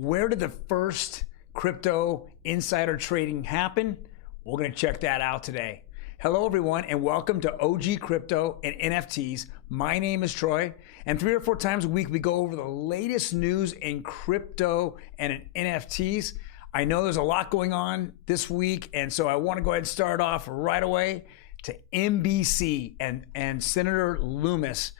Where did the first crypto insider trading happen? We're going to check that out today. Hello everyone and welcome to OG Crypto and NFTs. My name is Troy, and 3 or 4 times a week we go over the latest news in crypto and in NFTs. I know there's a lot going on this week, and so I want to go ahead and start off right away to NBC and Senator Loomis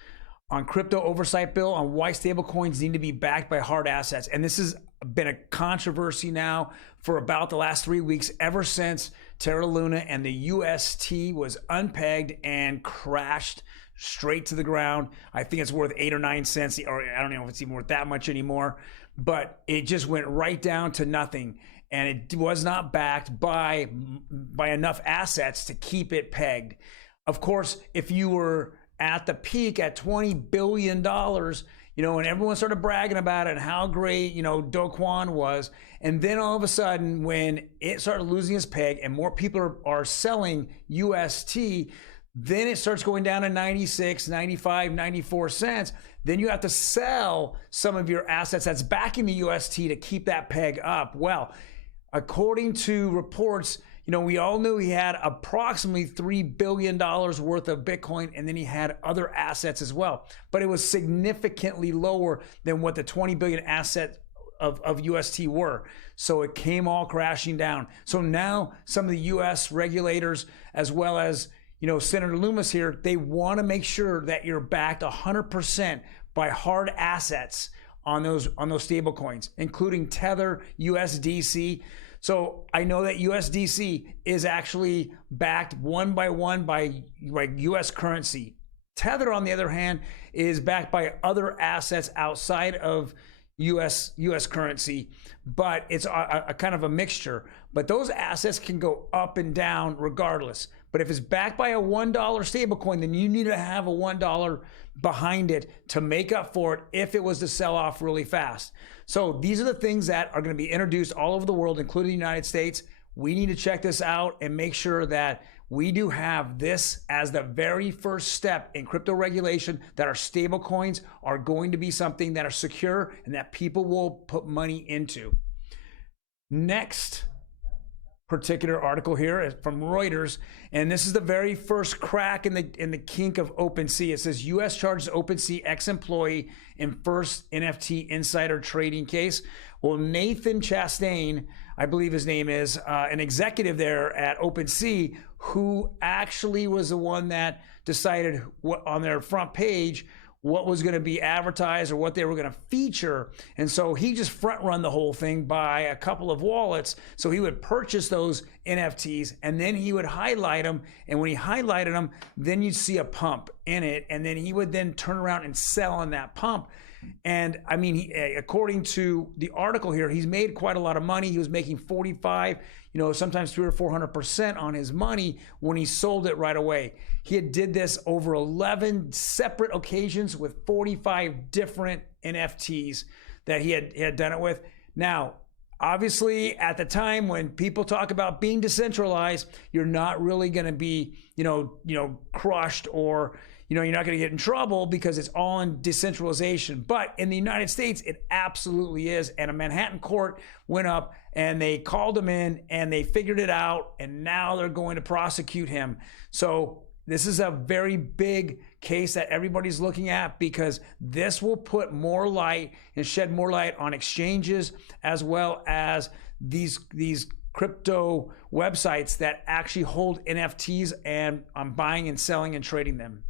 on crypto oversight bill on why stablecoins need to be backed by hard assets. And this has been a controversy now for about the last 3 weeks, ever since Terra Luna and the UST was unpegged and crashed straight to the ground. I think it's worth 8 or 9 cents, or I don't know if it's even worth that much anymore, but it just went right down to nothing. And it was not backed by enough assets to keep it pegged. Of course, if you were at the peak at $20 billion, and everyone started bragging about it and how great, Do Kwon was. And then all of a sudden, when it started losing its peg and more people are selling UST, then it starts going down to 96, 95, 94 cents. Then you have to sell some of your assets that's backing the UST to keep that peg up. Well, according to reports, we all knew he had approximately $3 billion worth of Bitcoin, and then he had other assets as well. But it was significantly lower than what the 20 billion assets of UST were. So it came all crashing down. So now some of the US regulators, as well as Senator Loomis here, they want to make sure that you're backed 100% by hard assets on those stable coins, including Tether, USDC. So I know that USDC is actually backed one by one by US currency. Tether, on the other hand, is backed by other assets outside of US currency, but it's a kind of a mixture. But those assets can go up and down regardless. But if it's backed by a $1 stablecoin, then you need to have a $1 behind it to make up for it if it was to sell off really fast. So these are the things that are going to be introduced all over the world, including the United States. We need to check this out and make sure that we do have this as the very first step in crypto regulation, that our stable coins are going to be something that are secure and that people will put money into. Next particular article here is from Reuters, and this is the very first crack in the kink of OpenSea. It says U.S. charges OpenSea ex-employee in first NFT insider trading case. Well, Nathan Chastain, I believe his name is, an executive there at OpenSea, who actually was the one that decided what on their front page what was going to be advertised or what they were going to feature. And so he just front run the whole thing by a couple of wallets. So he would purchase those NFTs and then he would highlight them. And when he highlighted them, then you'd see a pump in it. And then he would then turn around and sell on that pump. And I mean, according to the article here, he's made quite a lot of money. He was making 45, sometimes 300 or 400% on his money when he sold it right away. He had did this over 11 separate occasions with 45 different NFTs that he had done it with. Now, obviously, at the time when people talk about being decentralized, you're not really going to be, crushed, or you're not going to get in trouble because it's all in decentralization. But in the United States, it absolutely is. And a Manhattan court went up and they called him in and they figured it out. And now they're going to prosecute him. So this is a very big case that everybody's looking at, because this will put more light and shed more light on exchanges, as well as these crypto websites that actually hold NFTs and buying and selling and trading them.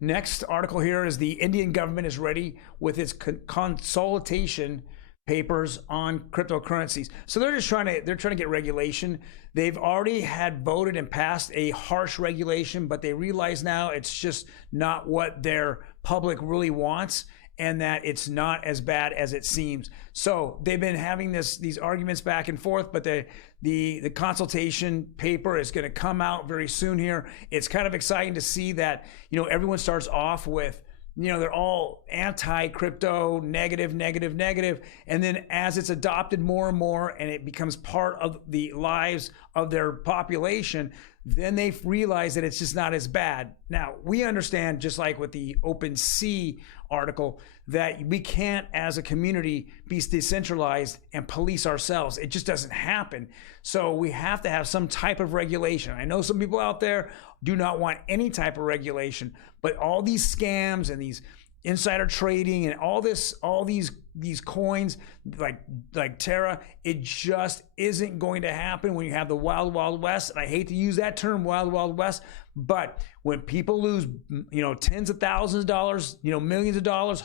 Next article here is the Indian government is ready with its consultation papers on cryptocurrencies. So they're trying to get regulation. They've already had voted and passed a harsh regulation, but they realize now it's just not what their public really wants, and that it's not as bad as it seems. So they've been having these arguments back and forth, but the consultation paper is going to come out very soon here. It's kind of exciting to see that, everyone starts off with, they're all anti-crypto, negative. And then as it's adopted more and more and it becomes part of the lives of their population, then they realize that it's just not as bad. Now, we understand, just like with the OpenSea article, that we can't, as a community, be decentralized and police ourselves. It just doesn't happen. So we have to have some type of regulation. I know some people out there do not want any type of regulation, but all these scams and these insider trading and all these coins like Terra, it just isn't going to happen when you have the wild, wild west. And I hate to use that term, wild, wild west, but when people lose, tens of thousands of dollars, millions of dollars,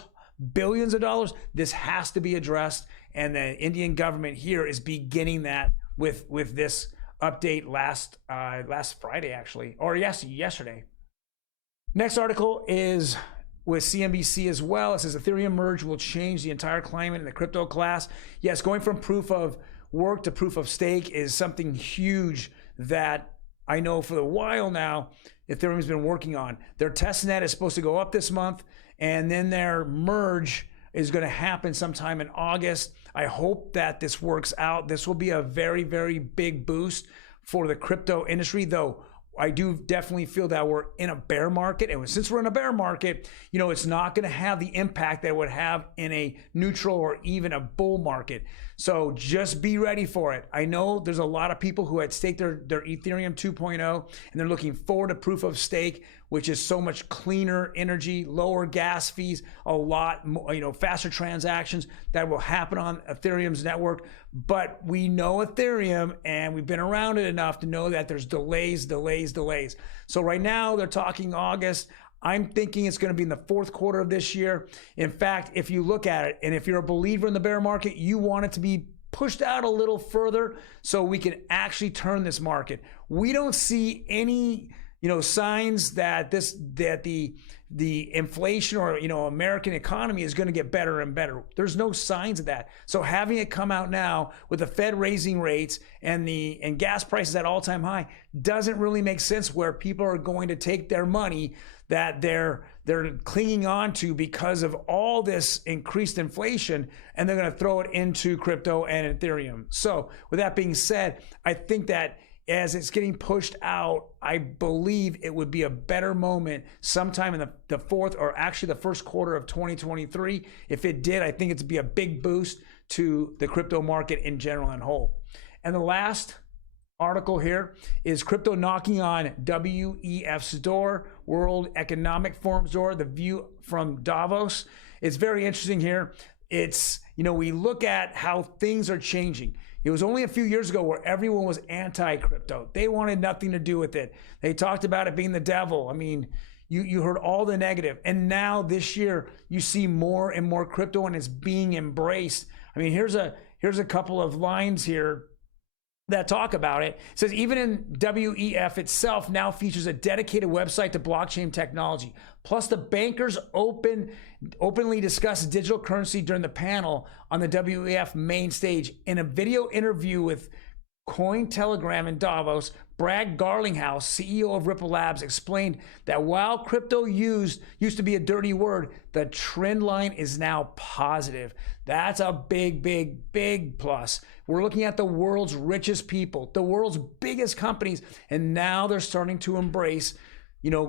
billions of dollars, this has to be addressed. And the Indian government here is beginning that with this update last Friday, actually, or yesterday. Next article is with CNBC as well. It says Ethereum merge will change the entire climate in the crypto class. Yes, going from proof of work to proof of stake is something huge that I know for a while now Ethereum's been working on. Their testnet is supposed to go up this month, and then their merge is going to happen sometime in August. I hope that this works out. This will be a very, very big boost for the crypto industry, though I do definitely feel that we're in a bear market. And since we're in a bear market, it's not going to have the impact that it would have in a neutral or even a bull market. So just be ready for it. I know there's a lot of people who had staked their Ethereum 2.0 and they're looking forward to proof of stake, which is so much cleaner energy, lower gas fees, a lot more, faster transactions that will happen on Ethereum's network. But we know Ethereum, and we've been around it enough to know that there's delays. So right now they're talking August. I'm thinking it's going to be in the fourth quarter of this year. In fact, if you look at it, and if you're a believer in the bear market, you want it to be pushed out a little further so we can actually turn this market. We don't see any signs that the inflation or American economy is going to get better and better. There's no signs of that. So having it come out now with the Fed raising rates and gas prices at all-time high doesn't really make sense, where people are going to take their money that they're clinging on to because of all this increased inflation, and they're going to throw it into crypto and Ethereum. So with that being said, I think that as it's getting pushed out, I believe it would be a better moment sometime in the fourth, or actually the first quarter of 2023. If it did, I think it'd be a big boost to the crypto market in general and whole. And the last article here is crypto knocking on WEF's door, World Economic Forum's door, the view from Davos. It's very interesting here. It's, we look at how things are changing. It was only a few years ago where everyone was anti-crypto. They wanted nothing to do with it. They talked about it being the devil. I mean, you heard all the negative. And now this year, you see more and more crypto, and it's being embraced. I mean, here's a couple of lines here that talk about it. It says, even in WEF itself now features a dedicated website to blockchain technology. Plus, the bankers openly discussed digital currency during the panel on the WEF main stage. In a video interview with Cointelegraph in Davos, Brad Garlinghouse, CEO of Ripple Labs, explained that while crypto used to be a dirty word, the trend line is now positive. That's a big, big, big plus. We're looking at the world's richest people, the world's biggest companies, and now they're starting to embrace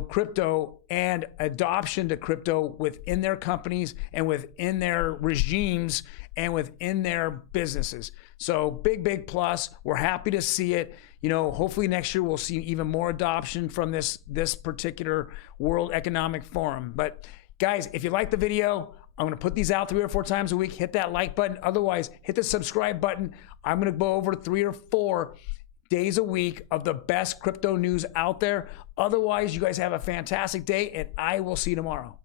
crypto and adoption to crypto within their companies and within their regimes and within their businesses. So big, big plus. We're happy to see it. Hopefully next year we'll see even more adoption from this particular World Economic Forum. But guys, if you like the video, I'm going to put these out 3 or 4 times a week. Hit that like button. Otherwise, hit the subscribe button. I'm going to go over 3 or 4 days a week of the best crypto news out there. Otherwise, you guys have a fantastic day, and I will see you tomorrow.